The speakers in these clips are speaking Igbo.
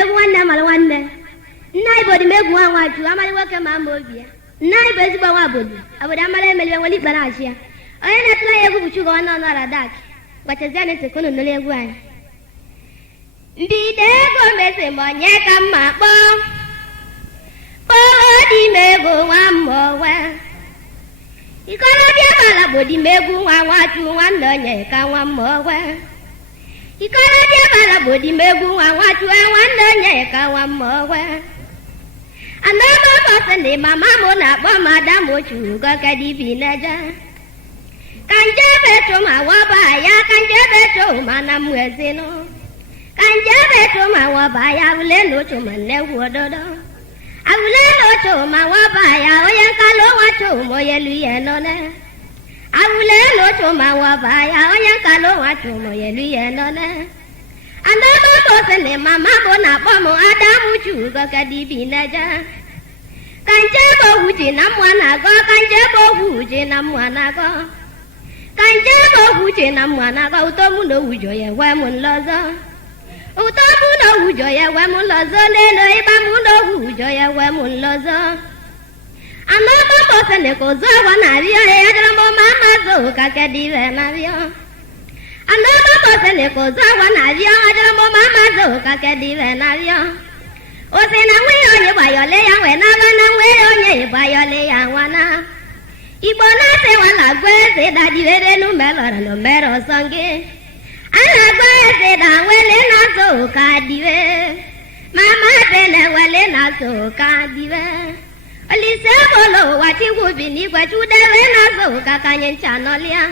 megu wanne mal wanne nai bodi megu wan watu amali woke mambo bia nai bezi ba wabodi aboda amale mele wali banashia ayena tla yegu buchuga wana na radaki wachezane sekono nole yegu ani ndidego mese monye kama bo bodi megu wamowe ikolo dia bala bodi megu wan watu wandonye ka wamowe ikolo dia bala bodi megu wan watu wandonye ka wamowe anaba bosende mama mona bo madam ochuga kadi binaja kanje beto mawabaya kanje beto mana mwezeno kanje beto mawabaya ulendo choma newododo ulendo choma wabaya oyankalo wacho moyeluyenone ulendo choma wabaya oyankalo wacho moyeluyenone anaba bosende mama bona bomo adamu chuga kadi binaja kanje bo uji na mwana go kanje bo uji na mwana go kanje bo uji na mwana go utomu no ujo ye wa mun lozo utomu no ujo ye wa mun lozo lelo iba mun no ujo ye wa mun lozo anaba bosende ko zo wa na rio e adra mo mama zo ka kadi ve na rio anaba bosende ko zo wa na rio adra mo mama zo ka kadi ve na rio osena we onye bayole ya we na bana we onye bayole ya wana igbo na se wala gwe se da divere no mero sange ana gwe se da wele na so ka dive mama se ne wele na so ka dive ali se bolo wati gubi ni gwa jude we na so ka kanye chanolia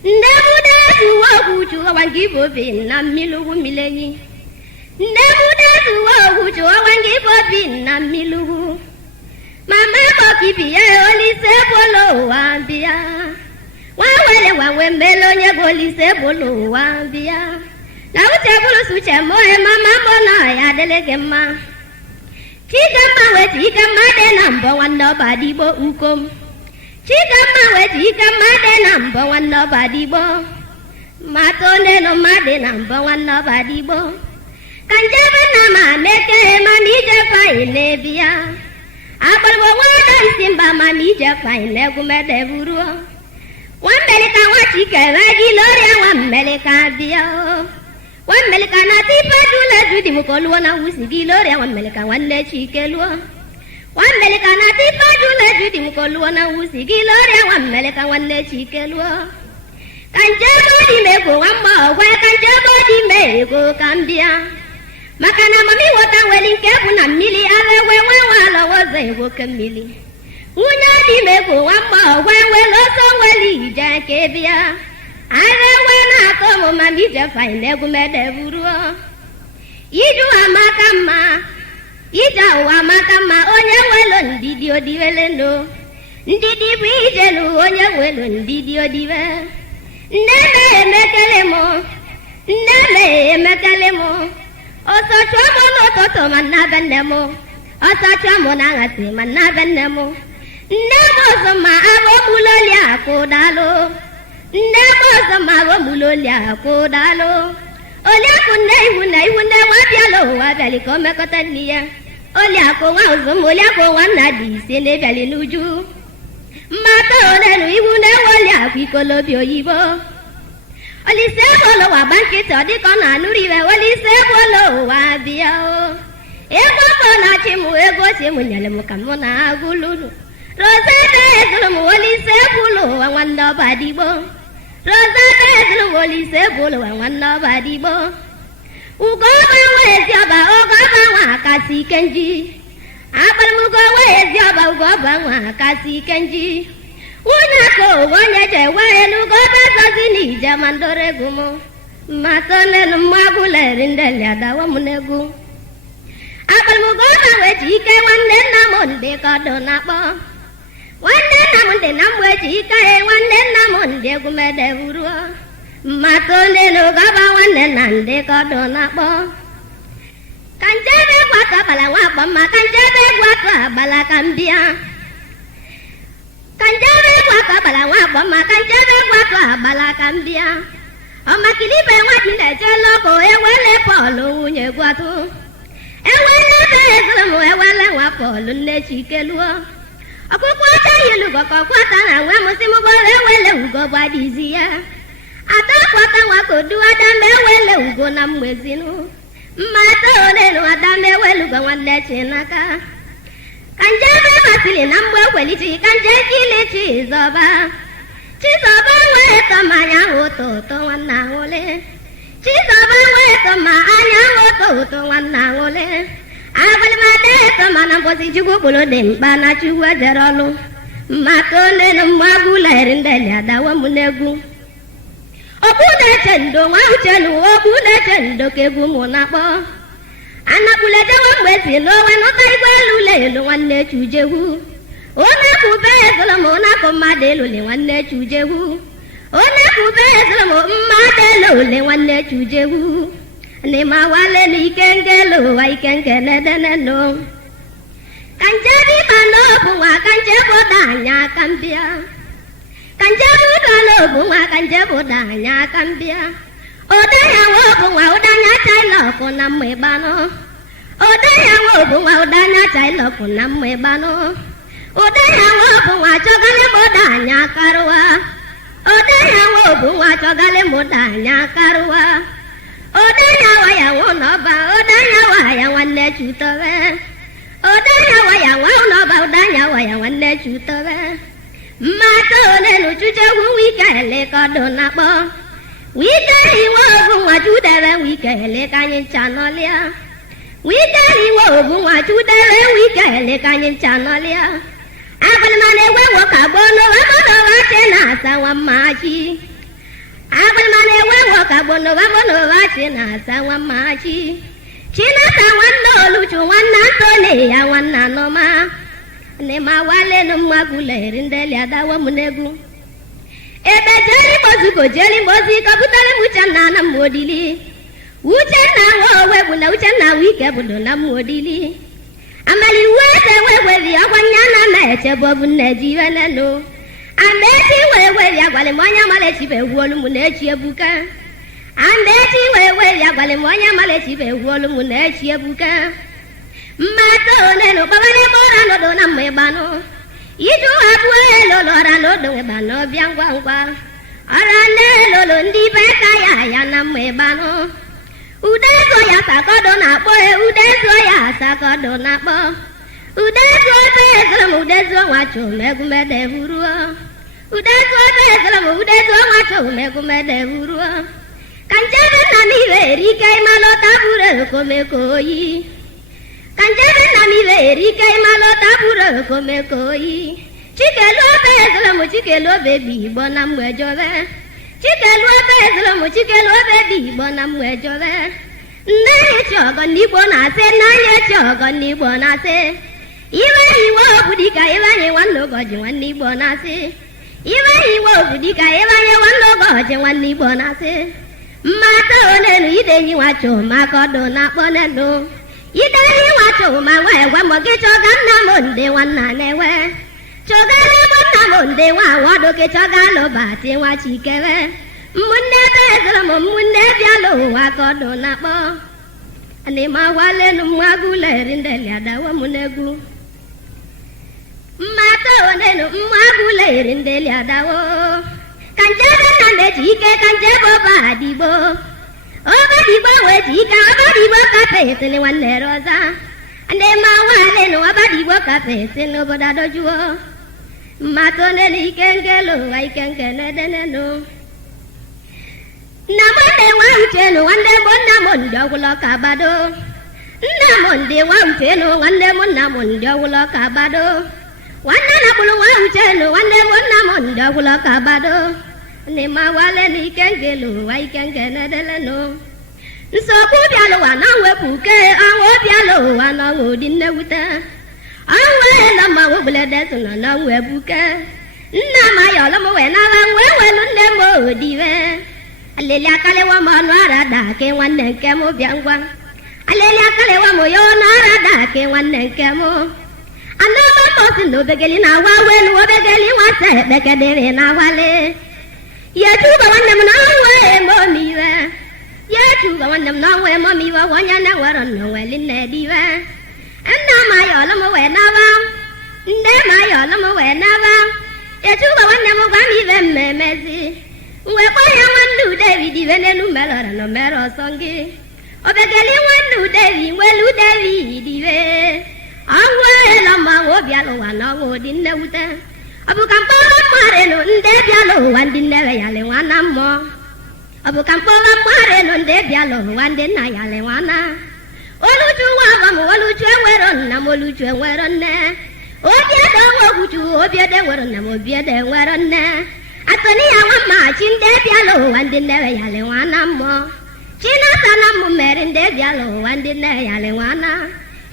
ndebude tuwa kuchu wangi bobi na milugu milenyi ndebude tuwa kuchu wangi bobi na milugu mama boki biye oli se bolo wambia wawele wawe melo nye boli se bolo wambia na uche bolo suche moe mama bona ya delege ma chika mawe chika made nambo wando badibo ukom chika mawe chika made nambo wando badibo matonde no made nambo wando badibo kanjaba na maneke manije faile bia abalwo wana simba manije faile kumede buru wameleka wachike wagi loria wameleka bia wameleka na tipa dule judi mukolu na usigi loria wameleka wanne chikelu wameleka na tipa dule judi mukolu na usigi loria wameleka wanne chikelu kanjaba di mego wamba wa kanjaba di mego kambia makana mami wota welinke kuna mili awe wala woze wo kamili unya di mego wamba wa lo so weli jake bia awe na ko mami je faile gumede buru yidu amakama ija wa makama onye welo ndidi odiwele no ndidi bijelu onye welo ndidi odiwe nene mekelemo oso chomo no toto manna benemo oso chomo na ngati manna benemo nemo zoma abo mulolia kodalo nemo zoma abo mulolia kodalo olia kunai hunde wabialo wabali kome kotania olia ko wa zomo olia ko wa nadi sele bali nuju mato nenu ihunde wolia kwikolo bioyibo oli se bolo wa banki to di kona nuri we oli se bolo wa biao ego kona chimu ego chimu nyale mukamona agululu rosete zulu oli se bolo wa wanda badibo rosete zulu oli se bolo wa wanda badibo ugo wa ezioba ogo ba wa kasi kenji abal mugo wa ezioba ugo ba wa kasi kenji Unako wanyaje wenu goba zazini jamandore gumo matone numagule rindele dawa munegu abal mugoba wejike wanne namonde kadona bo wanne namonde namwejike wanne namonde gumede urwa matone no gaba wanne nande kadona bo kanjebe kwaka bala wa bama kanjebe kwaka bala kambia kanjebe kwaka bala wa bama kanjebe kwaka bala kambia oma kilibe wa tile jelo ko ewele polo unye gwatu ewele bezlam ewele nwa Pọl nne Chikeluo ọkụkwọta yilugo ka ọkwata na nwa mụsịmụgbọrọ ewele ugo gbadizi ya atakwata nwa kodu adambe ewele ugo na mmezinu mmata onenu adambe ewelugo nwanne Chinaka kanjebe masili na mgbe kwelichi kanje kilichi Chizoba nwe tomanya ụtụtụ nwanna nwole Chizoba nwe toma anya ụtụtụ nwanna nwole agwalịmade toma na mbosi Chukwu kpụrụ dị mkpa na Chukwu ejere ọlụ maka onenu mmagụla eri ndeli adawa m n'egwu okwu na-eche ndo nwa uchenu okwu na-eche ndo ka egwu mụ na-akpọ anakwulejewa mgbe si n'onwe nụta igwe elu ụlọelu nwanne Chujegwu onakube ezolom onakụ mmadụ elule nwanne Chujegwu onakube ezolom mmadụ elule nwanne Chujegwu n'ime wale n'ike ngelu ụwa ike nkenedenenu kanje dịma n'obu nwa kanje bụda anya aka mbịa kanje bụda n'obu nwa kanje bụda anya aka mbịa ụdanya nwa obu nwa ụdanya chailọkụ na mma ịgbanụ ụdanya nwa obu nwa ụdanya chailọkụ na mma ịgbanụ ụdanya nwa obu nwa chọgale mụda anya karụwa ụdanya nwa obu nwa chọgale mụda anya karụwa ụdanya waya nwa n'ọba ụdanya waya nwanne Chutobe ụdanya waya nwa n'ọba ụdanya waya nwanne Chutobe mmata onenu Chujegwu wike elekọdụ na-akpọ wike iwe obu nwa Chudebe wike eleka anyị ncha n'ọlịa wike iwe obu nwa Chudebe wike eleka anyị ncha n'ọlịa agbalịmana ewe nwoke agbọ n'ụwa mọnụwa chi na-asa nwa mmachi agbalịmana ewe nwoke agbọ n'ụwa mọnụwa chi na-asa nwa mmachi Chinaka nwanne Oluchu nwanne Antoni ya nwanne Anọma n'ime awalenu mmagụla eri ndeli adawa m n'egwu ebe jeri mozuko jeri moziko butere m Uchenna na mmodili Uchenna nwa owe bụ na Uchenna wike bụdo na mmodili amali weze weweri ọgwanya na mechebobu nne ji welenu amechi weweri agwalị m onye malechibe egwuolu m na-echi ebuka amechi weweri agwalị m onye malechibe egwuolu m na-echi ebuka mmata onenu kpawara ebe ọra n'odo na mma ịgbanụ iju abụọ elolo ọra n'odo ịgbanụ bịa ngwa ngwa ọra n'elolo ndị be ka ya na mma ịgbanụ udezo ya sakodo na-akpọ udezo ya sakodo na-akpọ udezo ebe ezolom udezo nwa chomegumede buruo udezo ebe ezolom udezo nwa chomegumede buruo kanjebe nna m iwe erike ịmalọta buru ekomeko-oyi kanjebe nna m iwe erike ịmalọta buru ekomeko-oyi Chikeluo ebe ezolom Chikeluo ebe bi Igbo na mgbejobe Chikeluo ebe ezolom Chikeluo ebe bi Igbo na mgbejobe nne echi ọgọ n'Igbo na-asị nna anyị echi ọgọ n'Igbo na-asị iwe iwe obudika iwe anyị nwanne ụbọchị nwanne Igbo na-asị iwe iwe obudika iwe anyị nwanne ụbọchị nwanne Igbo na-asị mmata onenu idenyi nwacho maka ọdụ na-akpọ nenu idenyi nwacho ma nwa egwe mbọ gị chọga nna m ndị nwanna na-ewe chọgara ebe nna m ndị nwa nwadụ gị chọga lụbati nwa Chikere mmunne ebe ezolom mmunne bịala ụwa ka ọdụ na-akpọ n'ime awalenu mmagụla eri ndeli adawa m n'egwu mmata onenu mmagụla eri ndeli adawo kanjebe na meji ike kanjebe ọbadigbo wee ji ike ọbadigbo kapeti nwanne Roza n'ime awalenu ọbadigbo kapeti n'obodo adojuo mmata onenu ike ngelu ụwa ike nkenedenenu nna m ndị nwa Uchenu nwanne m nna m ndị ọgwụlọ ka gbado nna m ndị nwa Uchenu nwanne m nna m ndị ọgwụlọ ka gbado nwanne na kpụrụ nwa Uchenu nwanne m nna m ndị ọgwụlọ ka gbado n'ime awalenu ike ngelu ụwa ike nkenedelenu nsogbu bịala ụwa na mwepụke ọnwụ bịala ụwa na ọnwụ dị nnewute ọnwụ elo ma nwegbulede so nọ na ọnwụ ebuke nna m ayọlọ m wee nara wee welu nne m odiwe aleli akalewa m ọnụ arada ke nwanne nke m bịa ngwa aleli akalewa m ya ọnụ arada ke nwanne nke m anọma mmosi na obegeli na awa welu obegeli nwata ekpekedere na awale ya chuba nwanne m na ọnwụ eme omiwe ya chuba nam no we mo mi wa wanya na wa ron no we lin ne di wa anda ma yo lo mo we na ba nde ma yo lo mo we na ba e chu ba wan ne mo ba mi ve me me si we ko ya wan lu David di ve ne nu me lo no me ro songi o be ke li wan lu David we lu David di ve awe la ma wo bia lo wa na wo din ne uta abu kam pa ma re no nde bia lo wan din ne ya le wa na mo abu kampo ma mare no nde bialo wande na yale wana oluju wa ba mo oluju enwero na mo oluju enwero ne obie de wo guju obie de wero na mo obie de enwero ne atoni ya wa ma chinde bialo wande ne yale wana mo china sana mo mere nde bialo wande ne yale wana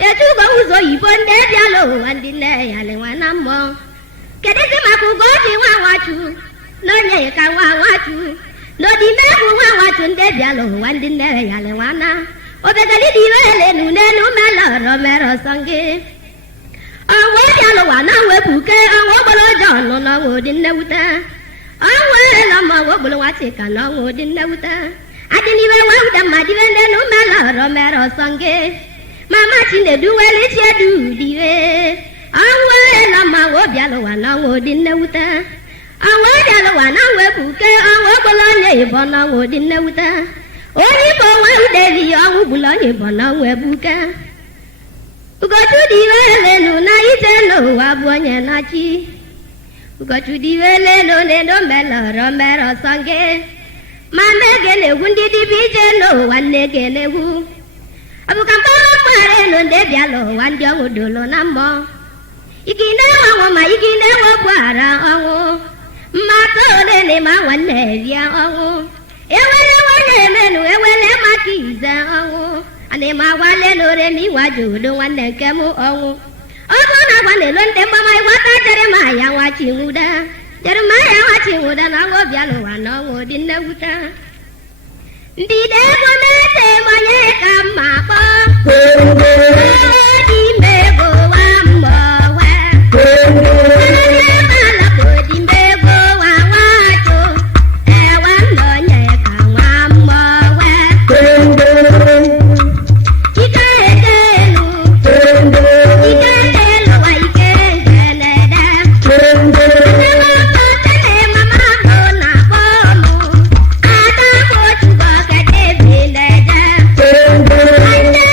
eju go uzo ibo nde bialo wande ne yale wana mo kedesi makugo ji wa wachu no nye ka wa wachu no di me ku wa wa tunde bialo wandi ne yale wana obegali di wele nu ne nu me lo ro me ro sangi awo bialo wana we buke awo bolo jono na wo di ne wuta awo la ma wo bolo wa ti kan na wo di ne wuta adini we wa uda ma di wele nu me lo ro me ro sangi mama chinde du wele che du di we awo la ma wo bialo wana wo di ne wuta awo bialo wana we buke awo bolo nye ibona wo di ne wuta oni bo wa udeli awo bolo nye ibona we buke ugotu di wele nu na ite no wa bonye na chi ugotu di wele no ne do melo ro mero sange mame gele hundi di bije no wanne gele hu abu kampo mare no de bialo wandi awo dolo na mo ikinde wa ma ikinde wa bwara awo matole ne ma wanne bia awo ewele wele menu ewele makiza awo ane ma wale no re mi waju do wanne kemu awo ogo na wanne lo nde mama wata jere ma ya wa chinguda na ngo bia no wa no wo dinne wuta ndide ko me te manye kama po di me go wa mo wa I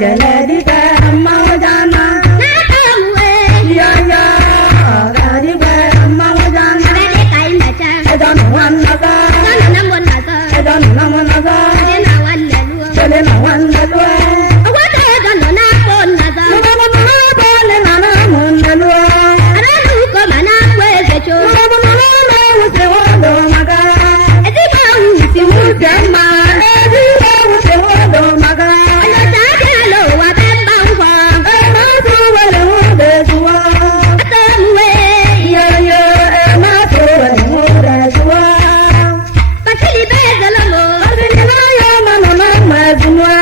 jẹlẹ dípẹ máa jáná. N'aka mwe. Yọyọ gàdípẹ máa jáná. Abẹ́dẹ́ ka ìmẹ̀cha. Ẹjọ́ nù wọn nàgọ́. Sọ́nà náà mo nàgọ́. Ẹjọ́ nù náà wọn nàgọ́. Adé náà wà lẹ́lu. Jẹlẹ náà wọn nàlú ẹ. Owó tó ẹjọ́ nọ náà kó nàgọ́. Lọ́wọ́ náà bọ́ọ̀lì nàná mú nàlú ẹ. Aráàlú kò mà náà kó èsèso. Lọ́wọ́ náà lọ́wọ́ sí wọn lọ́ màgá. Etí bá wù sí wù. Jẹ́ máa ẹbí lọ́wọ́ sí wọn lọ́ màgá. Ọlọ́sà bí àlọ́ wà bẹ́ẹ̀ bá ń fọ. Ẹ máa tún wẹ̀lẹ̀ wọn lè tún wá. Ọtọ́ mwe. Yọyọ ẹ máa tún wẹ̀lẹ̀ wọn lè tún wá. Pàṣílì bẹ́ẹ̀ sọlọ́mọ. Ọ̀sìn láyọ̀ mọ̀nà náà máa tún wá.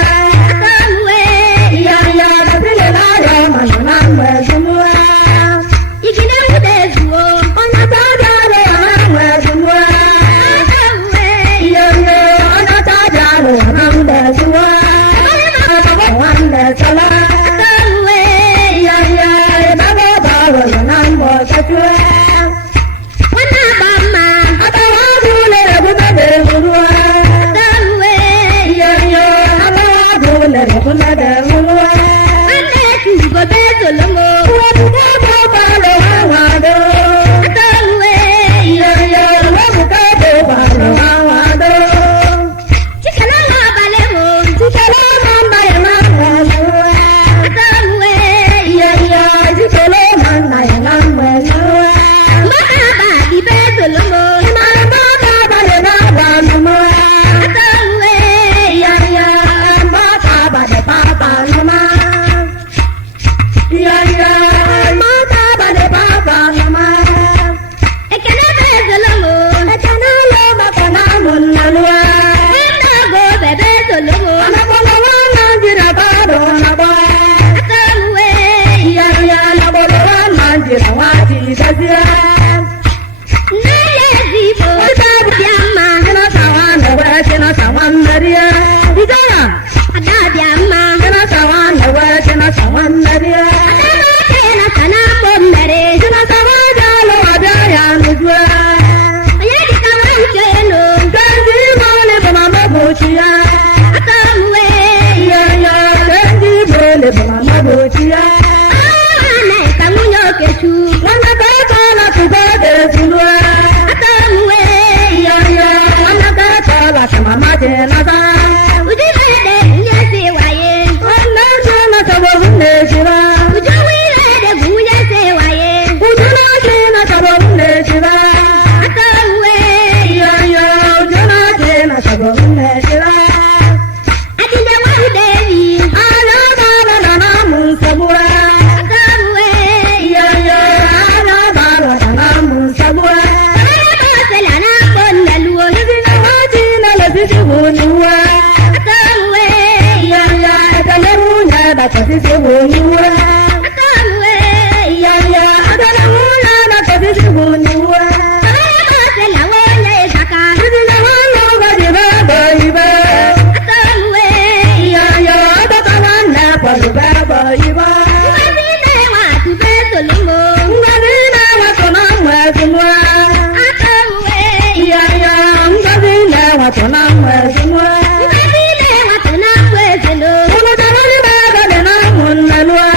Ọtọ́ mwe. Yọyọ ọ̀sìn láyọ̀ mọ̀nà náà máa tún wá. Igi náà wù dé sùn o. Ọ̀nà tó dára máa máa tún wá. Ọtọ́ mwe. Yọyọ ọ̀nà tó dára máa máa tún wá. Ọ̀nà wọn lè sọlá. Ọtọ́ mwe. Yọyọ ìbáwọ̀ báwọ̀ lọ́nà ń bọ̀ sọ́jú ẹ̀. Wọ́n náà bá ma. Àtàwọn àdúlé ẹ̀gbọ́n bẹ̀rẹ̀ wúru ẹ̀. Ọtọ́ mwe. Yọyọ àtàwọn àdúlé ẹ̀gbọ́n bẹ̀rẹ̀ wúru ẹ̀. Wọ́n náà kù kò bẹ́ẹ̀ sọlọ́mọ. Wọ́n ti kọ́ bọ́ bàlọ́ wá wá dó. Ọtọ́ mwe. Yọyọ wọ́n ti kọ́ bọ́ bàlọ́ wá wá dó. Chicken náà lọ balẹ̀ mọ́. Jíjẹ́ ló máa ń báyìí máa ń wọ̀ lọ́wọ́ ẹ̀. Ọtọ́ mwe. Yọyọ jíjẹ́ ló máa ń báyìí máa ń wọ̀ lọ́wọ́ ẹ̀. Mọ́tà bá kí bẹ́ẹ̀ sọlọ́mọ. Ìmọ̀ bá bàbá máa wà lọ́wọ́ ẹ̀. Ọtọ́ mwe. Yọyọ bá bàbá bàbá lọ́mọ. Yọyọ bá bàbá lọ́mọ. Ekele bẹ́ẹ̀ sọlọ́mọ. Ẹ̀jẹ̀ náà ló bá kọ́ náà mú nàlúwà. Ẹ̀ńdà go bẹ̀bẹ̀ sọlọ́mọ. Àlàbọ̀lọ̀ wà Nàìjíríà bá dùn nàbọ̀. Ọtọ́ mwe. Yọyọ àlàbọ̀lọ̀ wà Nàìjíríà wà ti dẹ́sí ẹ̀. N'ayé zibò. Ọ̀dàbíà ma. Kínà sàwọn nàwẹ̀ kínà sàwọn nàríyà. Ìjọba Ọ̀dàbíà ma. kínà sàwọn nàwẹ̀ kínà sàwọn nàríyà. Ọ̀dàbíà na sana kò mẹ́rẹ̀. Kínà sàwọn jàlọ̀ àbí àyà nìjú ẹ̀. Oyè di ka wọ́n ṣe lò. Kẹ́ńtì ìmọ̀lẹ̀ bàmà mọ̀ bò sí ẹ̀. Ọtọ́ mwe. Yọyọ kẹ́ńtì ìmọ̀lẹ̀ bàmà mọ̀ bò sí ẹ̀. Àwọn àna ìkàmúnyọ̀ kẹ̀tù. Wọ́n lọ bẹ́ẹ̀ kọ́ láti bẹ́ẹ̀ dé sílùú ẹ̀. Ọtọ́ mwe. Yọyọ wọ́n lọ bẹ́ẹ̀ kọ́ láti màmá jẹ lásán. Ojú mẹ́rẹ̀dẹ̀ ìyẹn ṣe wáyé. Wọ́n lọ sí lọ́sọ̀bọ̀ fún lè ṣe wá. Ojú wílẹ̀dẹ̀ ìyẹn ṣe wáyé. Ojú náà sí lọ́sọ̀bọ̀ fún lè ṣe wá. Ọtọ́ mwe. Yọyọ ojú náà sí lọ́sọ̀bọ̀ fún lè ṣe wá. Adìdẹ wọ́n dé yìí. Alábàárà nàná mú sọ́búrà. Ọtọ́ mwe. Yọyọ alábàárà nàná mú sọ́búrà. Ọlọ́dọ̀ ṣẹlẹ̀ náà kò nílùú. Ibi náà wá sí lọ́lọ́ sí ti wò ní wá. Ọtọ́ mwe. Yọyọ ẹ̀tẹ̀lẹ́mú yẹn bàtà sí ti wò ní wá. Ọtọ́ mwe. Yọyọ ẹ̀tẹ̀lẹ́mú yẹn bàtà sí ti wò ní wá. Ọlọ́dọ̀ ṣẹlẹ̀ wọ́n yẹ ìkàkà. Ibi náà wá lọ bàjẹ́ bẹ́ẹ̀ bọ̀ ibẹ̀. Ọtọ́ mwe. Yọyọ ẹ̀tẹ̀kọ̀ wá nà pọ̀lú bẹ́ẹ̀ bọ̀ ibẹ̀. Ìwádìí náà wà tún fẹ́ sọlọ́mọ. Ngọzi náà wà tó náà mú ẹ̀sùn wá. Ọtọ́ mwe. Yọyọ ngọzi náà wà tó náà mú ẹ̀sùn wá. Ìwádìí náà wà tún náà fẹ́ sọlọ́. Olùdarí ní bẹ́ẹ̀ bẹ̀rẹ̀ náà mú nàlú wá.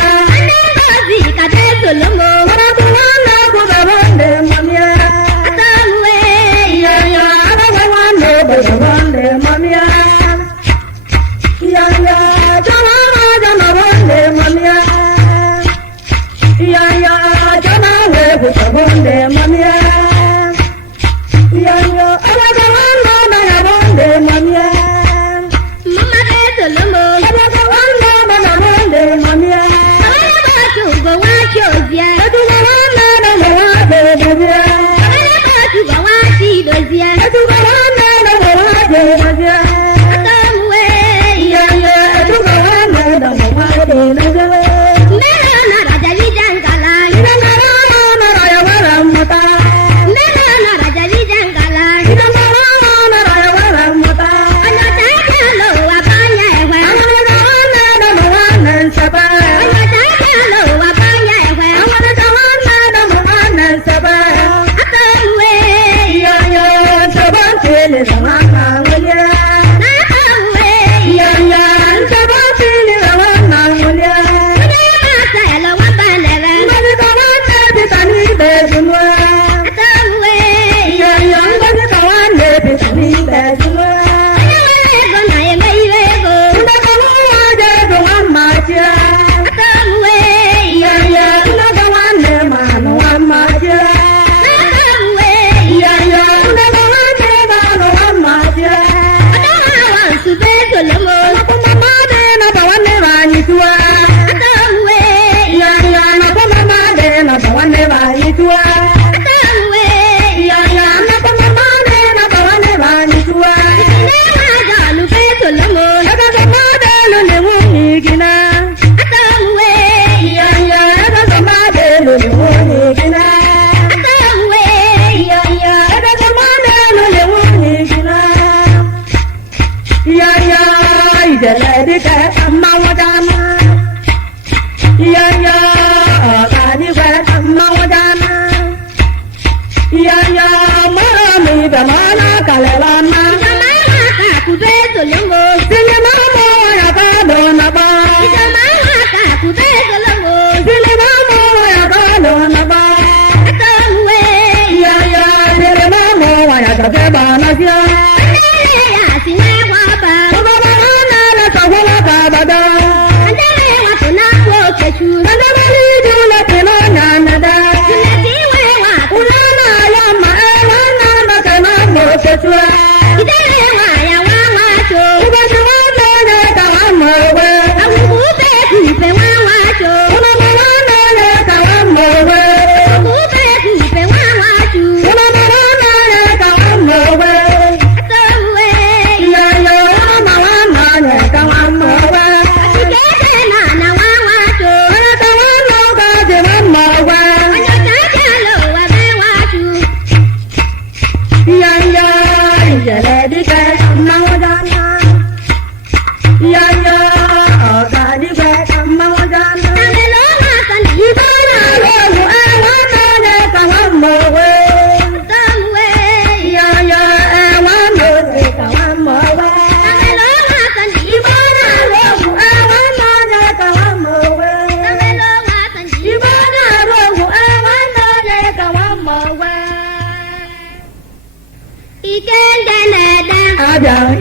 Wow.